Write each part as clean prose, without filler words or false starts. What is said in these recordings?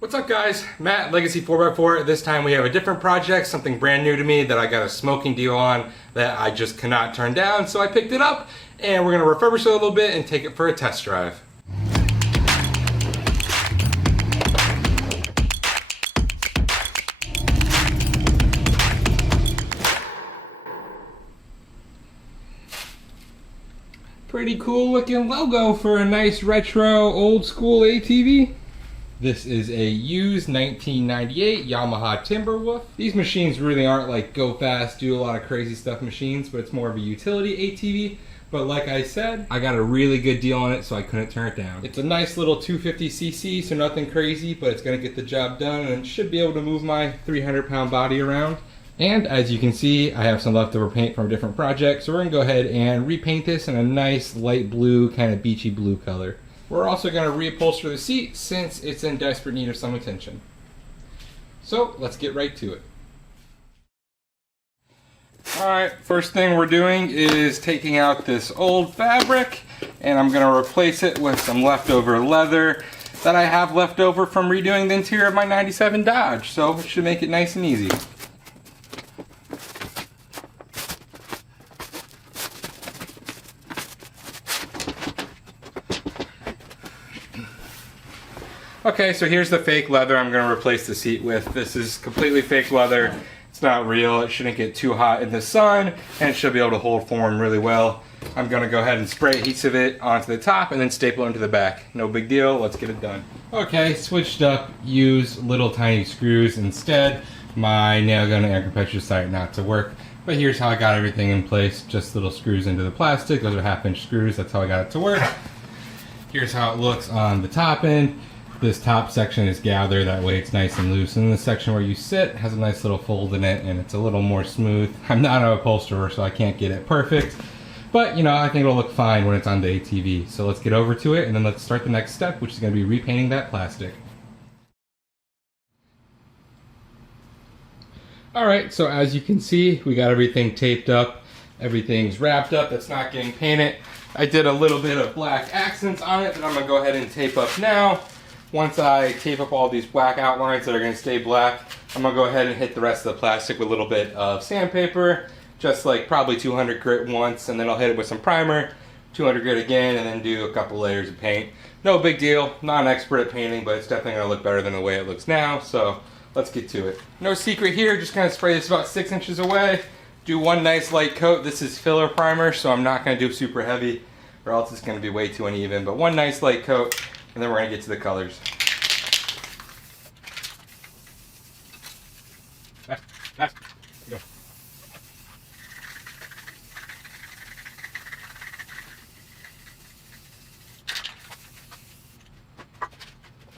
What's up guys? Matt, Legacy 4x4. This time we have a different project, something brand new to me that I got a smoking deal on that I just cannot turn down, so I picked it up and we're going to refurbish it a little bit and take it for a test drive. Pretty cool looking logo for a nice retro old school ATV. This is a used 1998 Yamaha Timberwolf. These machines really aren't like go fast, do a lot of crazy stuff machines, but it's more of a utility ATV. But like I said, I got a really good deal on it, so I couldn't turn it down. It's a nice little 250cc, so nothing crazy, but it's gonna get the job done and should be able to move my 300-pound body around. And as you can see, I have some leftover paint from a different project, so we're gonna go ahead and repaint this in a nice light blue, kind of beachy blue color. We're also going to reupholster the seat since it's in desperate need of some attention. So let's get right to it. Alright, first thing we're doing is taking out this old fabric and I'm going to replace it with some leftover leather that I have left over from redoing the interior of my 97 Dodge, so it should make it nice and easy. Okay, so here's the fake leather I'm going to replace the seat with. This is completely fake leather. It's not real. It shouldn't get too hot in the sun, and it should be able to hold form really well. I'm going to go ahead and spray adhesive it onto the top and then staple it into the back. No big deal. Let's get it done. Okay, switched up. Use little tiny screws instead. My nail gun and air compressor decided not to work. But here's how I got everything in place. Just little screws into the plastic. Those are 1/2-inch screws. That's how I got it to work. Here's how it looks on the top end. This top section is gather, that way it's nice and loose. And the section where you sit has a nice little fold in it and it's a little more smooth. I'm not an upholsterer, so I can't get it perfect. But, you know, I think it'll look fine when it's on the ATV. So let's get over to it and then let's start the next step, which is going to be repainting that plastic. Alright, so as you can see, we got everything taped up. Everything's wrapped up, that's not getting painted. I did a little bit of black accents on it that I'm going to go ahead and tape up now. Once I tape up all these black outlines that are going to stay black, I'm going to go ahead and hit the rest of the plastic with a little bit of sandpaper, just like probably 200 grit once, and then I'll hit it with some primer, 200 grit again, and then do a couple layers of paint. No big deal, not an expert at painting, but it's definitely going to look better than the way it looks now, so let's get to it. No secret here, just kind of spray this about 6 inches away, do one nice light coat. This is filler primer, so I'm not going to do super heavy, or else it's going to be way too uneven, but one nice light coat. And then we're going to get to the colors. Go.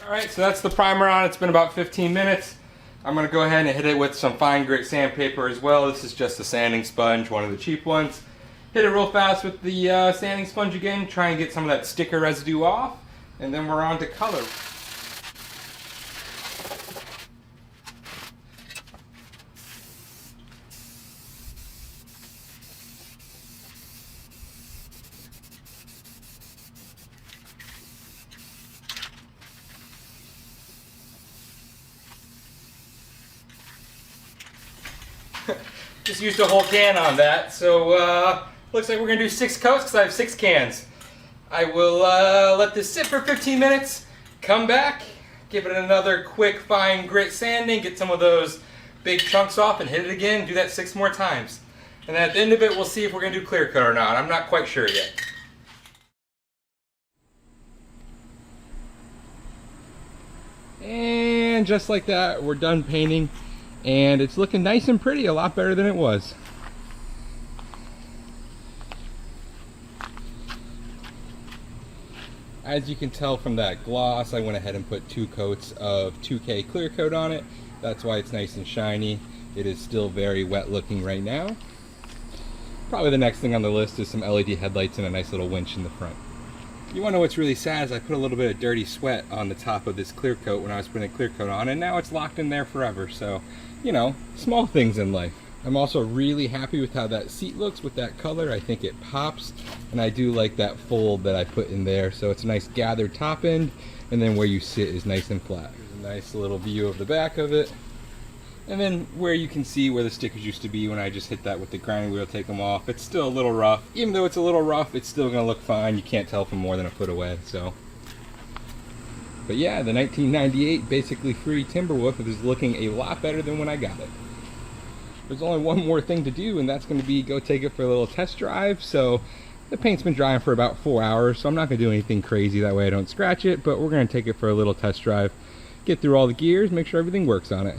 Alright, so that's the primer on. It's been about 15 minutes. I'm going to go ahead and hit it with some fine grit sandpaper as well. This is just a sanding sponge, one of the cheap ones. Hit it real fast with the sanding sponge again. Try and get some of that sticker residue off. And then we're on to color. Just used a whole can on that, so looks like we're going to do 6 coats because I have 6 cans. I will let this sit for 15 minutes, come back, give it another quick fine grit sanding, get some of those big chunks off and hit it again, do that 6 more times. And then at the end of it, we'll see if we're going to do clear coat or not. I'm not quite sure yet. And just like that, we're done painting. And it's looking nice and pretty, a lot better than it was. As you can tell from that gloss, I went ahead and put 2 coats of 2K clear coat on it. That's why it's nice and shiny. It is still very wet looking right now. Probably the next thing on the list is some LED headlights and a nice little winch in the front. You want to know what's really sad is I put a little bit of dirty sweat on the top of this clear coat when I was putting a clear coat on, and now it's locked in there forever. So, you know, small things in life. I'm also really happy with how that seat looks with that color. I think it pops, and I do like that fold that I put in there. So it's a nice gathered top end, and then where you sit is nice and flat. There's a Nice little view of the back of it. And then where you can see where the stickers used to be when I just hit that with the grinding wheel, take them off. It's still a little rough. Even though it's a little rough, it's still gonna look fine. You can't tell from more than a foot away, so. But yeah, the 1998 basically free Timberwolf is looking a lot better than when I got it. There's only one more thing to do, and that's gonna be go take it for a little test drive. So the paint's been drying for about 4 hours, so I'm not gonna do anything crazy, that way I don't scratch it, but we're gonna take it for a little test drive. Get through all the gears, make sure everything works on it.